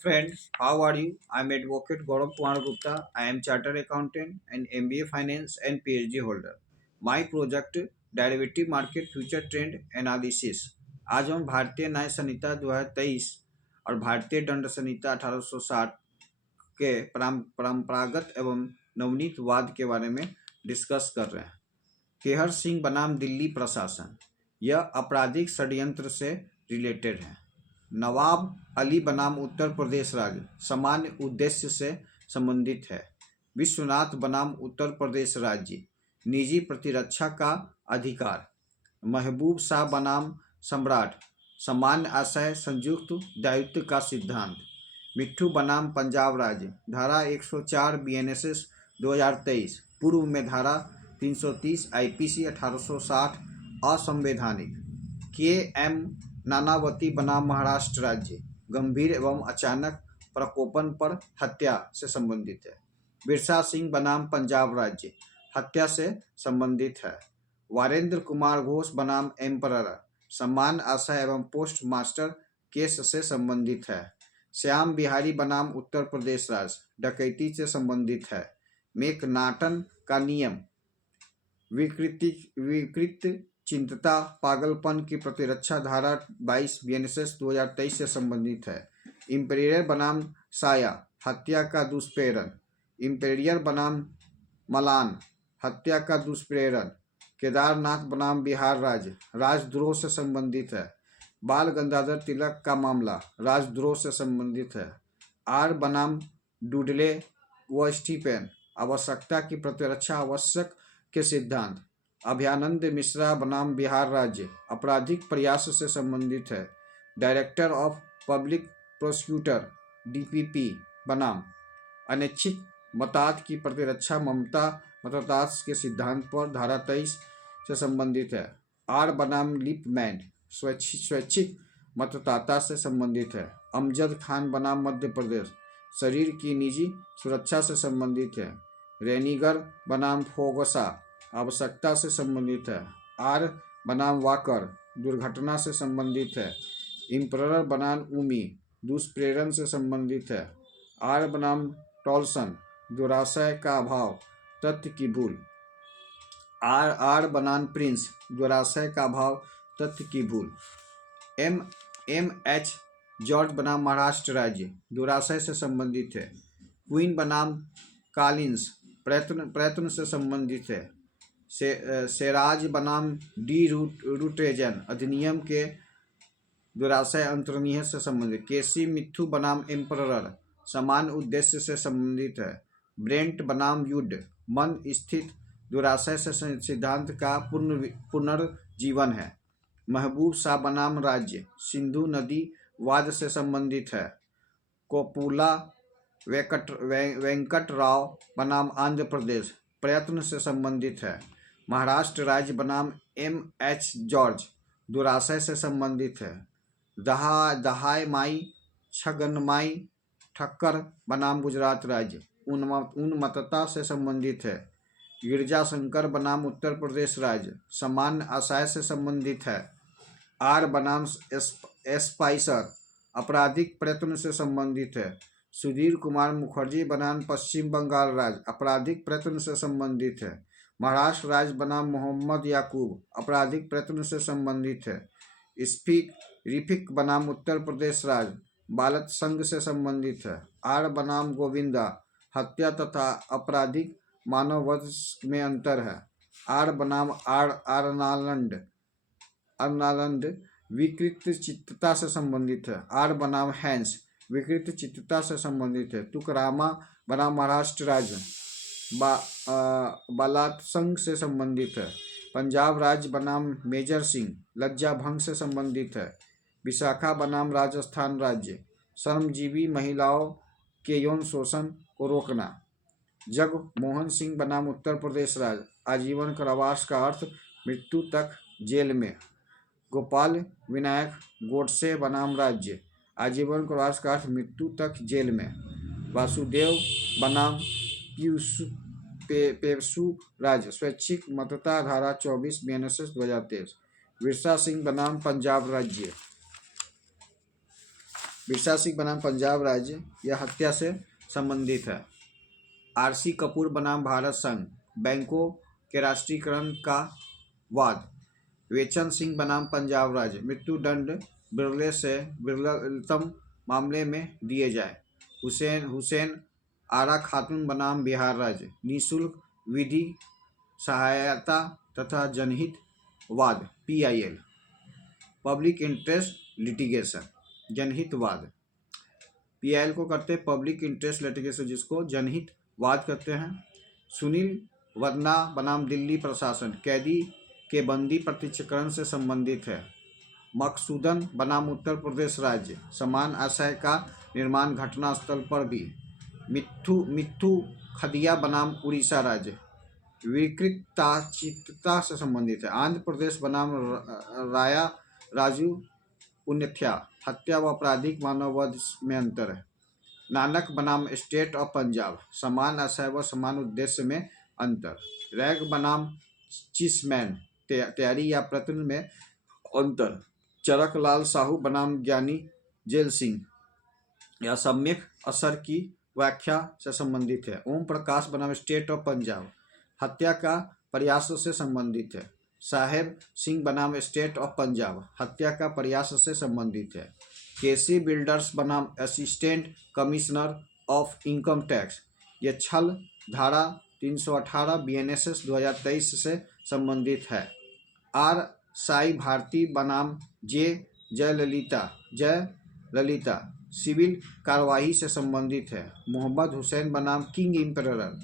friend, how are you? I'm Advocate Gaurav Kumar Gupta. I am Chartered Accountant and MBA Finance and PhD holder. My project Derivative Market Future Trend Analysis। आज हम भारतीय न्याय संहिता 2023 और भारतीय दंड संहिता 1860 के परंपरागत एवं नवनीत वाद के बारे में डिस्कस कर रहे हैं। केहर सिंह बनाम दिल्ली प्रशासन, यह आपराधिक षड्यंत्र से रिलेटेड है। नवाब अली बनाम उत्तर प्रदेश राज्य, सामान्य उद्देश्य से संबंधित है। विश्वनाथ बनाम उत्तर प्रदेश राज्य, निजी प्रतिरक्षा का अधिकार। महबूब शाह बनाम सम्राट, सामान्य आशय संयुक्त दायित्व का सिद्धांत। मिट्ठू बनाम पंजाब राज्य, धारा 104 बीएनएसएस 2023, पूर्व में धारा 330 आईपीसी 1860 असंवैधानिक। के एम नानावती बनाम महाराष्ट्र राज्य, गंभीर एवं अचानक प्रकोपन पर हत्या से संबंधित है। बिरसा सिंह बनाम पंजाब राज्य, हत्या से संबंधित है। वारेंद्र कुमार घोष बनाम एम्परर, समान आशय एवं पोस्ट मास्टर केस से संबंधित है। श्याम बिहारी बनाम उत्तर प्रदेश राज्य, डकैती से संबंधित है। मेकनाटन का नियम, विकृत चिंतता पागलपन की प्रतिरक्षा, धारा 22 बीएनएसएस 2023 से संबंधित है। इंपेरियर बनाम साया, हत्या का दुष्प्रेरण। इंपेरियर बनाम मलान, हत्या का दुष्प्रेरण। केदारनाथ बनाम बिहार राज्य, राजद्रोह से संबंधित है। बाल गंगाधर तिलक का मामला राजद्रोह से संबंधित है। आर बनाम डुडले व स्टीफेन, आवश्यकता की प्रतिरक्षा आवश्यक के सिद्धांत। अभयानंद मिश्रा बनाम बिहार राज्य, आपराधिक प्रयास से संबंधित है। Director of public prosecutor DPP बनाम अनैच्छिक मतात की प्रतिरक्षा, ममता मतदाता के सिद्धांत पर, धारा 23 से संबंधित है। आर बनाम लिपमैन, स्वैच्छिक मतदाता से संबंधित है। अमजद खान बनाम मध्य प्रदेश, शरीर की निजी सुरक्षा से संबंधित है। रेनिगर बनाम फोगसा, आवश्यकता से संबंधित है। आर बनाम वाकर, दुर्घटना से संबंधित है। इम्परर बनाम उमी, दुष्प्रेरण से संबंधित है। आर बनाम टॉल्सन, दुराशय का अभाव, तथ्य की भूल। आर बनाम प्रिंस, दुराशय का अभाव, तथ्य की भूल। एम एच जॉर्ज बनाम महाराष्ट्र राज्य, दुराशय से संबंधित है। क्वीन बनाम कालिंस, प्रयत्न से संबंधित है। सेराज बनाम डी रूटेजन, अधिनियम के दुराशय अंतर्निहित से संबंधित। केसी मिट्ठू बनाम एम्परर, समान उद्देश्य से संबंधित है। ब्रेंट बनाम युद्ध, मन स्थित दुराशय से सिद्धांत का पुनर्जीवन है। महबूब शाह बनाम राज्य, सिंधु नदी वाद से संबंधित है। कोपुला वेंकट राव बनाम आंध्र प्रदेश, प्रयत्न से संबंधित है। महाराष्ट्र राज्य बनाम एम एच जॉर्ज, दुराशय से संबंधित है। दहाय माई छगनमाई ठक्कर बनाम गुजरात राज्य, उन्मत्तता से संबंधित है। गिरजा शंकर बनाम उत्तर प्रदेश राज्य, सामान्य आशय से संबंधित है। आर बनाम स्पाइसर, आपराधिक प्रयत्न से संबंधित है। सुधीर कुमार मुखर्जी बनाम पश्चिम बंगाल राज्य, आपराधिक प्रयत्न से संबंधित है। महाराष्ट्र राज्य बनाम मोहम्मद याकूब, आपराधिक प्रयत्न से संबंधित है। रिफिक बनाम उत्तर प्रदेश राज्य, बालक संघ से संबंधित है। आर बनाम गोविंदा, हत्या तथा आपराधिक मानववध में अंतर है। आर बनाम अर्नालंड, विकृत चित्तता से संबंधित है। आर बनाम हैंस, विकृत चित्तता से संबंधित है। तुकरामा बनाम महाराष्ट्र राज्य, बलात्संग से संबंधित है। पंजाब राज्य बनाम मेजर सिंह, लज्जा भंग से संबंधित है। विशाखा बनाम राजस्थान राज्य, श्रमजीवी महिलाओं के यौन शोषण को रोकना। जग मोहन सिंह बनाम उत्तर प्रदेश राज्य, आजीवन कारावास का अर्थ मृत्यु तक जेल में। गोपाल विनायक गोडसे बनाम राज्य, आजीवन कारावास का अर्थ मृत्यु तक जेल में। वासुदेव बनाम पेशु राज्य, स्वैच्छिक मतदाता, धारा 24 बीएनएसएस 2023। बिरसा सिंह बनाम पंजाब राज्य, बिरसा सिंह बनाम पंजाब राज्य, यह हत्या से संबंधित है। आरसी कपूर बनाम भारत संघ, बैंकों के राष्ट्रीयकरण का वाद। वेचन सिंह बनाम पंजाब राज्य, मृत्युदंड बिरले से बिरलतम मामले में दिए जाए। हुसैन आरा खातून बनाम बिहार राज्य, निःशुल्क विधि सहायता तथा जनहित वाद। PIL, पब्लिक इंटरेस्ट लिटिगेशन, जनहित वाद। PIL को करते हैं पब्लिक इंटरेस्ट लिटिगेशन, जिसको जनहित वाद कहते हैं। सुनील वर्मा बनाम दिल्ली प्रशासन, कैदी के बंदी प्रत्यक्षीकरण से संबंधित है। मकसूदन बनाम उत्तर प्रदेश राज्य, समान आशय का निर्माण घटनास्थल पर भी। मिट्ठू खदिया बनाम उड़ीसा राज्य, विकृताचितता से संबंधित है। आंध्र प्रदेश बनाम राया राजू उन्नथ्या, हत्या व आपराधिक मानववध में अंतर है। नानक बनाम स्टेट ऑफ पंजाब, समान आशय व समान उद्देश्य में अंतर। रैग बनाम चिसमैन, तैयारी या प्रयत्न में अंतर। चरक लाल साहू बनाम ज्ञानी जेल सिंह, यह सम्यक असर की व्याख्या से संबंधित है। ओम प्रकाश बनाम स्टेट ऑफ पंजाब, हत्या का प्रयास से संबंधित है। साहेब सिंह बनाम स्टेट ऑफ पंजाब, हत्या का प्रयास से संबंधित है। केसी बिल्डर्स बनाम assistant commissioner of income tax, यह छल धारा 318 BNSS 2023 से संबंधित है। आर साई भारती बनाम जयललिता सिविल कार्रवाई से संबंधित है। मोहम्मद हुसैन बनाम किंग इम्परर,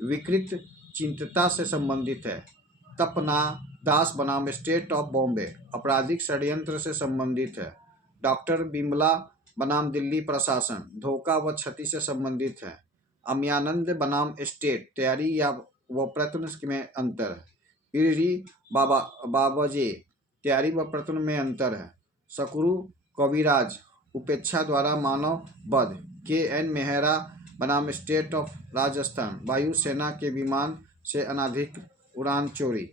विकृत चिंतता से संबंधित है। तपना दास बनाम स्टेट ऑफ बॉम्बे, आपराधिक षड्यंत्र से संबंधित है। डॉक्टर बिमला बनाम दिल्ली प्रशासन, धोखा व क्षति से संबंधित है। अमयानंद बनाम स्टेट, तैयारी या व प्रयत्न में अंतर है। पिरी बाबाजे, तैयारी व प्रयत्न में अंतर है। सकरू कविराज, उपेक्षा द्वारा मानव वध। KN मेहरा बनाम स्टेट ऑफ राजस्थान, वायुसेना के विमान से अनाधिकृत उड़ान चोरी।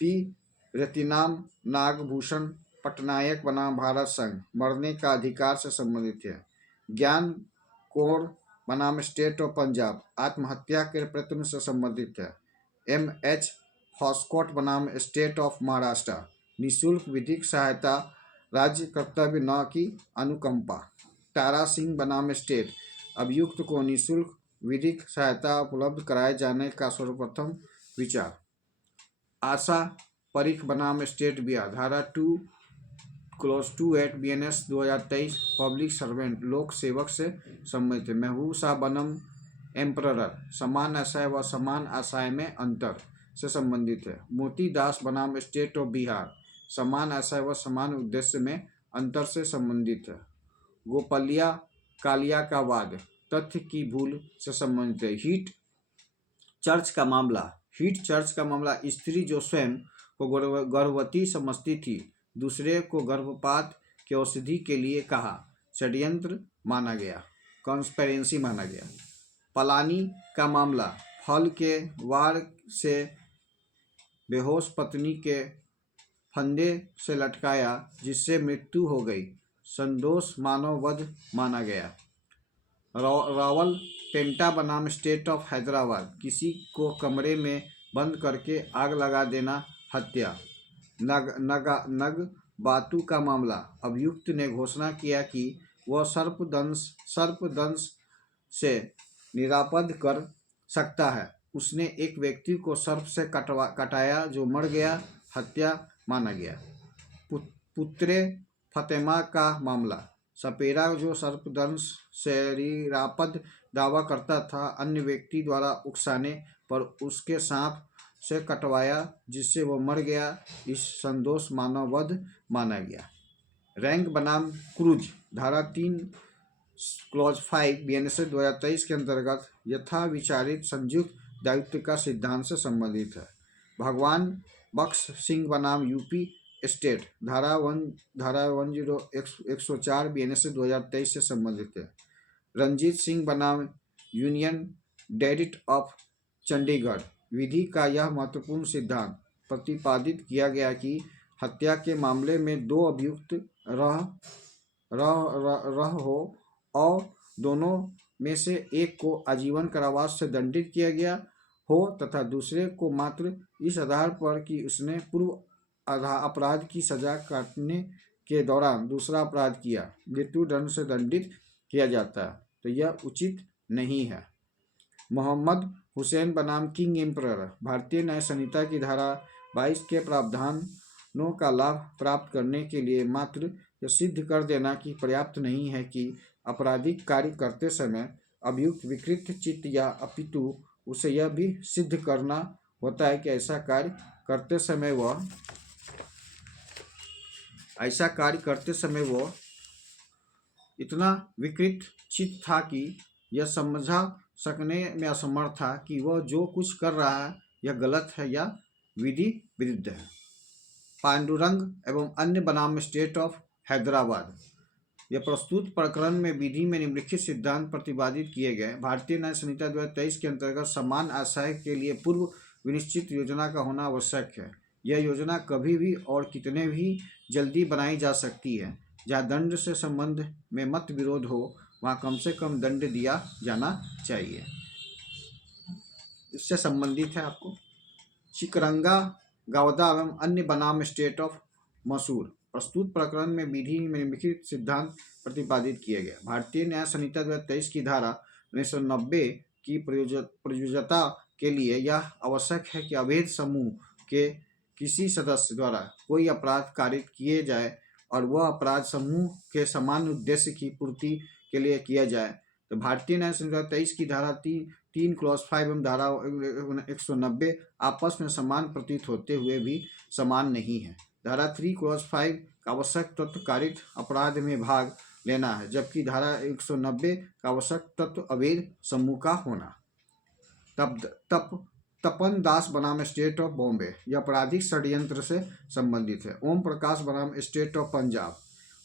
P रतिनाम नागभूषण पटनायक बनाम भारत संघ, मरने का अधिकार से संबंधित है। ज्ञान कौर बनाम स्टेट ऑफ पंजाब, आत्महत्या के प्रयत्न से संबंधित है। MH फॉस्कोट बनाम स्टेट ऑफ महाराष्ट्र, निःशुल्क विधिक सहायता, राज्य कर्तव्य न की अनुकंपा। तारा सिंह बनाम स्टेट, अभियुक्त को निःशुल्क विधिक सहायता उपलब्ध कराए जाने का सर्वप्रथम विचार। आशा परीख बनाम स्टेट बिहार, धारा 2(28) BNS 2023, पब्लिक सर्वेंट, लोक सेवक से संबंधित है। महबूब शाह बनम एम्परर, समान आशय व समान आशय में अंतर से संबंधित है। मोती दास बनाम स्टेट ऑफ बिहार, समान आशय व समान उद्देश्य में अंतर से संबंधित है। गोपालिया कालिया का वाद, तथ्य की भूल से संबंधित है। हीट चर्च का मामला, स्त्री जो स्वयं को गर्भवती समझती थी, दूसरे को गर्भपात की औषधि के लिए कहा, षड्यंत्र माना गया, कॉन्स्पिरेसी माना गया। पलानी का मामला, फल के वार से बेहोश पत्नी के फंदे से लटकाया जिससे मृत्यु हो गई, संदोष मानव वध माना गया। रावल पेंटा बनाम स्टेट ऑफ हैदराबाद, किसी को कमरे में बंद करके आग लगा देना, हत्या। नगबातु का मामला, अभियुक्त ने घोषणा किया कि वह सर्पदंश से निरापद कर सकता है। उसने एक व्यक्ति को सर्प से कटाया जो मर गया, हत्या माना गया। पुत्रे फतेमा का मामला, सपेरा जो सर्पदंश से निरापद दावा करता था, अन्य व्यक्ति द्वारा उकसाने पर उसके सांप से कटवाया जिससे वह मर गया, इस संदोष मानव वध माना गया। रैंक बनाम क्रूज, धारा 3(5) BNSS 2023 के अंतर्गत यथा विचारित संयुक्त दायित्व का सिद्धांत से संबंधित है। भगवान बख्श सिंह बनाम यूपी स्टेट, धारा 104 BNSS 2023 से संबंधित है। रंजीत सिंह बनाम यूनियन डेरिट ऑफ चंडीगढ़, विधि का यह महत्वपूर्ण सिद्धांत प्रतिपादित किया गया कि हत्या के मामले में दो अभियुक्त रह रह हो और दोनों में से एक को आजीवन कारावास से दंडित किया गया हो तथा दूसरे को मात्र इस आधार पर कि उसने पूर्व अपराध की सजा काटने के दौरान दूसरा अपराध किया मृत्यु दंड से दंडित किया जाता है, तो यह उचित नहीं है। मोहम्मद हुसैन बनाम किंग एम्परर। भारतीय न्याय संहिता की धारा 22 के प्रावधानों का लाभ प्राप्त करने के लिए मात्र यह सिद्ध कर देना कि पर्याप्त नहीं है कि आपराधिक कार्य करते समय अभियुक्त विकृत चित्त या अपितु उसे यह भी सिद्ध करना होता है कि ऐसा कार्य करते समय वह इतना विकृत चित्त था कि यह समझा सकने में असमर्थ था कि वह जो कुछ कर रहा है यह गलत है या विधि विरुद्ध है। पांडुरंग एवं अन्य बनाम स्टेट ऑफ हैदराबाद। यह प्रस्तुत प्रकरण में विधि में निम्नलिखित सिद्धांत प्रतिपादित किए गए। भारतीय न्याय संहिता 2023 के अंतर्गत समान आशय के लिए पूर्व विनिश्चित योजना का होना आवश्यक है। यह योजना कभी भी और कितने भी जल्दी बनाई जा सकती है। जहाँ दंड से संबंध में मत विरोध हो वहाँ कम से कम दंड दिया जाना चाहिए। इससे संबंधित है आपको चिकरंगा गावदा एवं अन्य बनाम स्टेट ऑफ मसूर। प्रस्तुत प्रकरण में विधि में निम्नलिखित सिद्धांत प्रतिपादित किए गए। भारतीय न्याय संहिता 2023 की धारा 1990 की प्रयोज्यता के लिए यह आवश्यक है कि अवैध समूह के किसी सदस्य द्वारा कोई अपराध कारित किए जाए और वह अपराध समूह के समान उद्देश्य की पूर्ति के लिए किया जाए। तो भारतीय न्याय संहिता 23 की धारा 3 क्लॉज 5 एवं धारा 190 आपस में समान प्रतीत होते हुए भी समान नहीं है। धारा 3 क्लॉज 5 का आवश्यक तत्व कारित अपराध में भाग लेना है, जबकि धारा 190 का आवश्यक तत्व अवैध समूह का होना। तपन दास बनाम स्टेट ऑफ बॉम्बे। यह आपराधिक षड्यंत्र से संबंधित है। ओम प्रकाश बनाम स्टेट ऑफ पंजाब।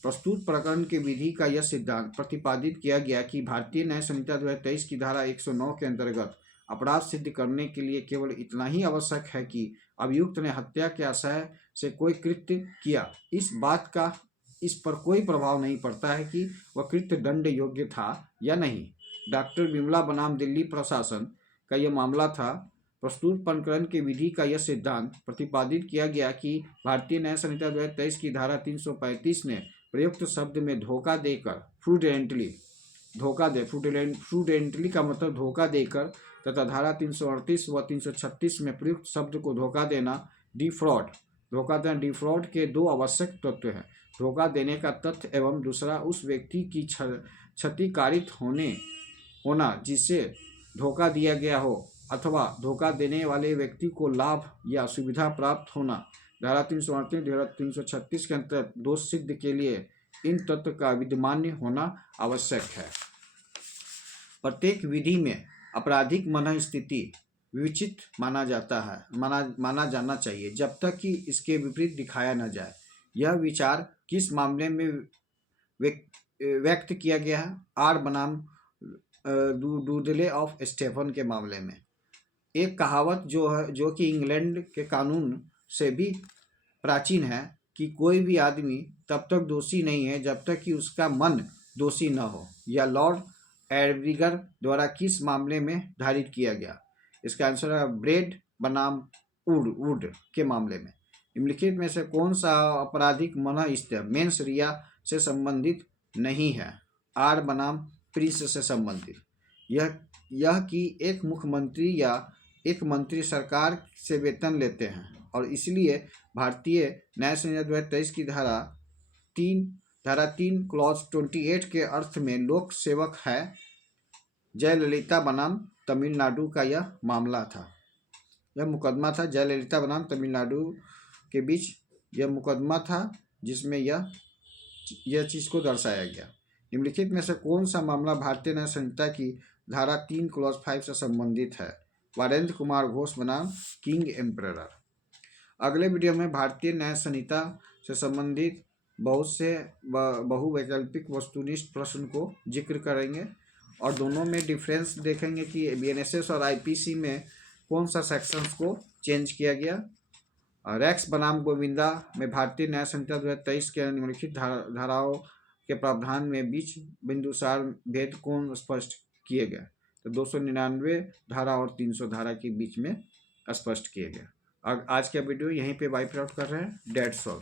प्रस्तुत प्रकरण की विधि का यह सिद्धांत प्रतिपादित किया गया कि भारतीय न्याय संहिता 2023 की धारा 109 के अंतर्गत अपराध सिद्ध करने के लिए केवल इतना ही आवश्यक है कि अभियुक्त ने हत्या के आशय से कोई कृत्य किया। इस बात का इस पर कोई प्रभाव नहीं पड़ता है कि वह कृत्य दंड योग्य था या नहीं। डॉक्टर विमला बनाम दिल्ली प्रशासन का यह मामला था। प्रस्तुत प्रकरण की विधि का यह सिद्धांत प्रतिपादित किया गया कि भारतीय न्याय संहिता 2023 की धारा 335 ने प्रयुक्त शब्द में धोखा देकर फ्रूडेंटली का मतलब धोखा देकर तथा धारा 338 व 336 में प्रयुक्त शब्द को धोखा देना डिफ्रॉड के दो आवश्यक तत्व हैं। धोखा देने का तथ्य एवं दूसरा उस व्यक्ति की क्षतिकारित होना जिसे धोखा दिया गया हो अथवा धोखा देने वाले व्यक्ति को लाभ या सुविधा प्राप्त होना। धारा 338 धारा 336 के अंतर्गत दोष सिद्ध के लिए इन तत्व का विद्यमान होना आवश्यक है। प्रत्येक विधि में आपराधिक मन स्थिति विवेचित माना जाना चाहिए जब तक कि इसके विपरीत दिखाया न जाए। यह विचार किस मामले में व्यक्त किया गया है? आर बनाम डूडले ऑफ स्टेफन के मामले में। एक कहावत जो कि इंग्लैंड के कानून से भी प्राचीन है कि कोई भी आदमी तब तक दोषी नहीं है जब तक कि उसका मन दोषी न हो। यह लॉर्ड एडविगर द्वारा किस मामले में धारित किया गया? इसका आंसर है ब्रेड बनाम वुड के मामले में। निम्नलिखित में से कौन सा आपराधिक मनःस्थिति मेंस रिया से संबंधित नहीं है? आर बनाम प्रिंस से संबंधित। यह कि एक मुख्यमंत्री या एक मंत्री सरकार से वेतन लेते हैं और इसलिए भारतीय न्याय संहिता 2023 की धारा 3 क्लॉज 28 के अर्थ में लोक सेवक है। जयललिता बनाम तमिलनाडु का यह मामला था। यह मुकदमा था जयललिता बनाम तमिलनाडु के बीच। यह मुकदमा था जिसमें यह चीज़ को दर्शाया गया। निम्नलिखित में से कौन सा मामला भारतीय न्याय संहिता की धारा 3 क्लॉज 5 से संबंधित है? वारेंद्र कुमार घोष बनाम किंग एम्परर। अगले वीडियो में भारतीय न्याय संहिता से संबंधित बहुत से बहुवैकल्पिक वस्तुनिष्ठ प्रश्न को जिक्र करेंगे और दोनों में डिफरेंस देखेंगे कि बीएनएसएस और आईपीसी में कौन सा सेक्शंस को चेंज किया गया। रैक्स बनाम गोविंदा में भारतीय न्याय संहिता 2023 के निम्नलिखित धाराओं के प्रावधान में बीच बिंदुसार भेद कौन स्पष्ट किए गए? तो 299 धारा और 300 धारा के बीच में स्पष्ट किए गए। और आज का वीडियो यहीं पे वाइप आउट कर रहे हैं। That's all.